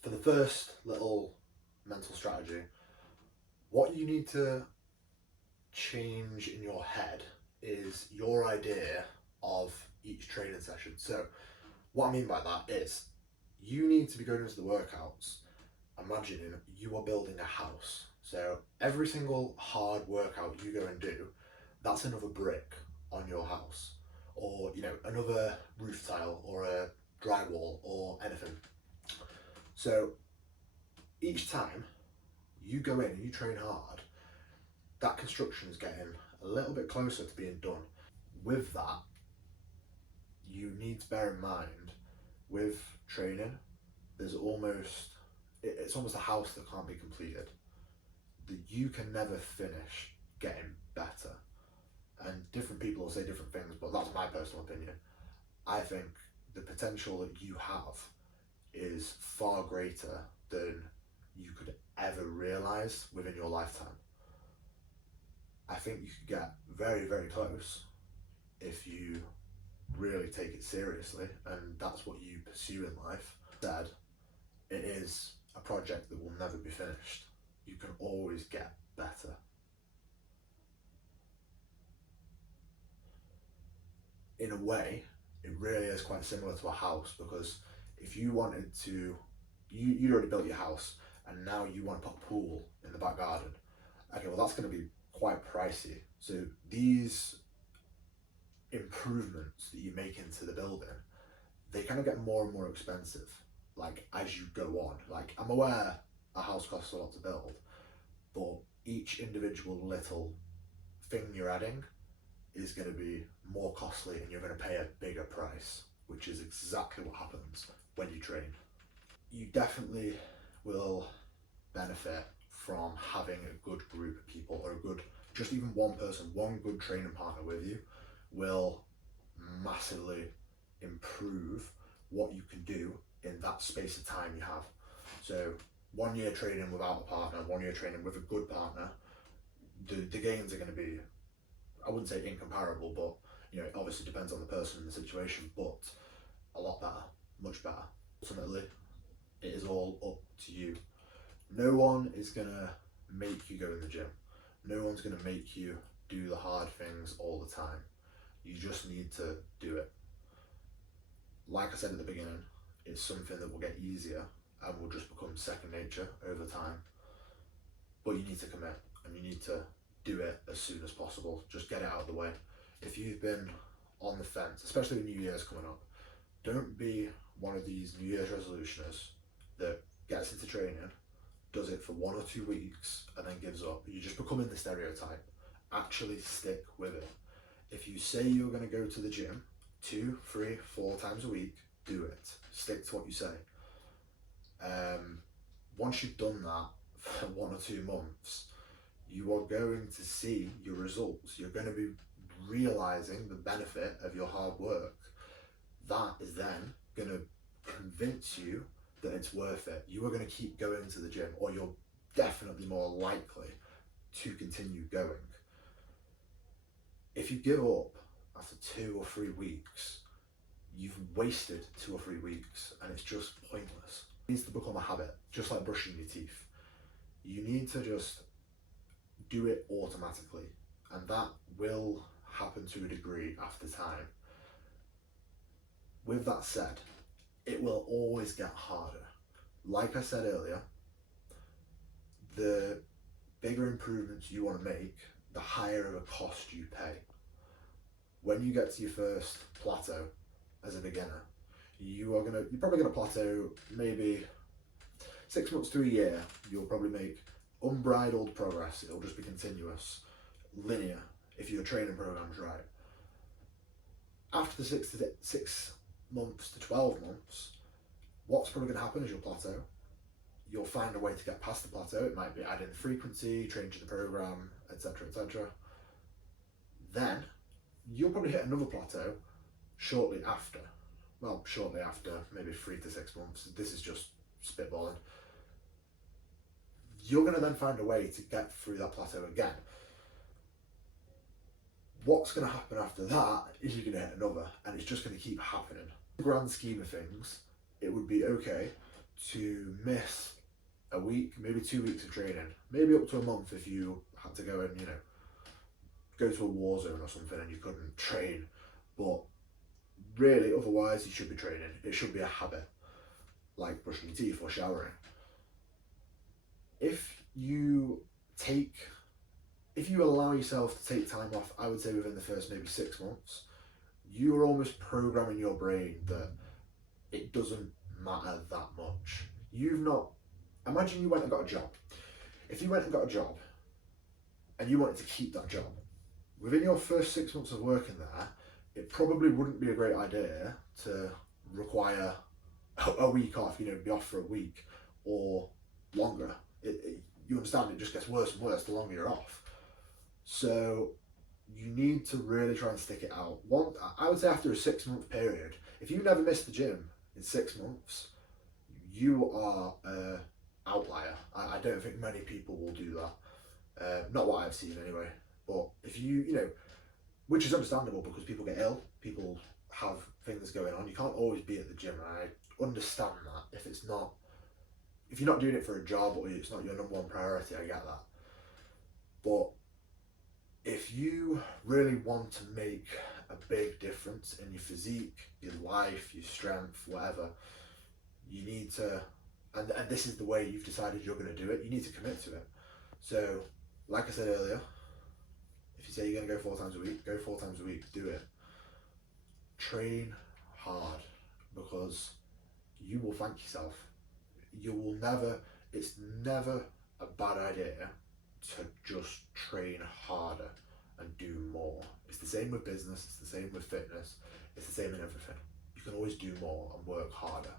For the first little mental strategy, what you need to change in your head is your idea of each training session. So, what I mean by that is you need to be going into the workouts imagining you are building a house. So, every single hard workout you go and do, that's another brick on your house, or another roof tile, or a drywall, or anything. So, each time you go in and you train hard, that construction is getting a little bit closer to being done. With that, you need to bear in mind with training, there's it's almost a house that can't be completed. That you can never finish getting better. And different people will say different things, but that's my personal opinion. I think the potential that you have is far greater than you could ever realize within your lifetime. I think you could get very, very close if you really take it seriously and that's what you pursue in life. Said, it is a project that will never be finished. You can always get better. In a way, it really is quite similar to a house, because if you wanted to, you'd already built your house and now you want to put a pool in the back garden. Okay, well, that's going to be quite pricey. So these improvements that you make into the building, they kind of get more and more expensive, like as you go on. Like, I'm aware a house costs a lot to build, but each individual little thing you're adding is going to be more costly and you're going to pay a bigger price, which is exactly what happens when you train. You definitely will benefit from having a good group of people, or just even one person, one good training partner with you will massively improve what you can do in that space of time you have. So 1 year training without a partner, 1 year training with a good partner, the gains are going to be, I wouldn't say incomparable, but it obviously depends on the person and the situation, but a lot better, much better. Ultimately, it is all up to you. No one is gonna make you go in the gym. No one's gonna make you do the hard things all the time. You just need to do it. Like I said at the beginning, it's something that will get easier and will just become second nature over time. But you need to commit and you need to do it as soon as possible. Just get it out of the way. If you've been on the fence, especially with New Year's coming up, don't be one of these New Year's resolutioners that gets into training, does it for 1 or 2 weeks, and then gives up. You're just becoming the stereotype. Actually stick with it. If you say you're going to go to the gym 2, 3, 4 times a week, do it. Stick to what you say. Once you've done that for 1 or 2 months, you are going to see your results. You're going to be realizing the benefit of your hard work. That is then going to convince you that it's worth it. You are going to keep going to the gym, or you're definitely more likely to continue going. If you give up after 2 or 3 weeks, you've wasted 2 or 3 weeks and it's just pointless. It needs to become a habit, just like brushing your teeth. You need to just do it automatically, and that will happen to a degree after time. With that said, it will always get harder. Like I said earlier, the bigger improvements you want to make, the higher of a cost you pay. When you get to your first plateau as a beginner, you're probably gonna plateau maybe 6 months to a year. You'll probably make unbridled progress. It'll just be continuous, linear, if your training program's right. After the 6 months to 12 months, what's probably going to happen is you'll plateau. You'll find a way to get past the plateau. It might be adding frequency, changing the program, etc., etc. Then you'll probably hit another plateau shortly after. Well, shortly after, maybe 3 to 6 months. This is just spitballing. You're going to then find a way to get through that plateau again. What's going to happen after that is you're going to hit another, and it's just going to keep happening. In the grand scheme of things, it would be okay to miss a week, maybe 2 weeks of training, maybe up to a month if you had to go and, go to a war zone or something and you couldn't train. But really, otherwise, you should be training. It should be a habit, like brushing your teeth or showering. If you allow yourself to take time off, I would say within the first maybe 6 months, you're almost programming your brain that it doesn't matter that much. Imagine you went and got a job. If you went and got a job and you wanted to keep that job, within your first 6 months of working there, it probably wouldn't be a great idea to require a week off, be off for a week or longer. You understand, it just gets worse and worse the longer you're off. So you need to really try and stick it out. I would say after a 6 month period, if you never miss the gym in 6 months, you are an outlier. I don't think many people will do that. Not what I've seen anyway. But if which is understandable because people get ill, people have things going on. You can't always be at the gym, and I understand that. If you're not doing it for a job or it's not your number one priority, I get that. But if you really want to make a big difference in your physique, your life, your strength, whatever, you need to, and this is the way you've decided you're going to do it, you need to commit to it. So, like I said earlier, if you say you're going to go 4 times a week, go 4 times a week, do it. Train hard, because you will thank yourself. It's never a bad idea to just train harder and do more. It's the same with business, it's the same with fitness, it's the same in everything. You can always do more and work harder.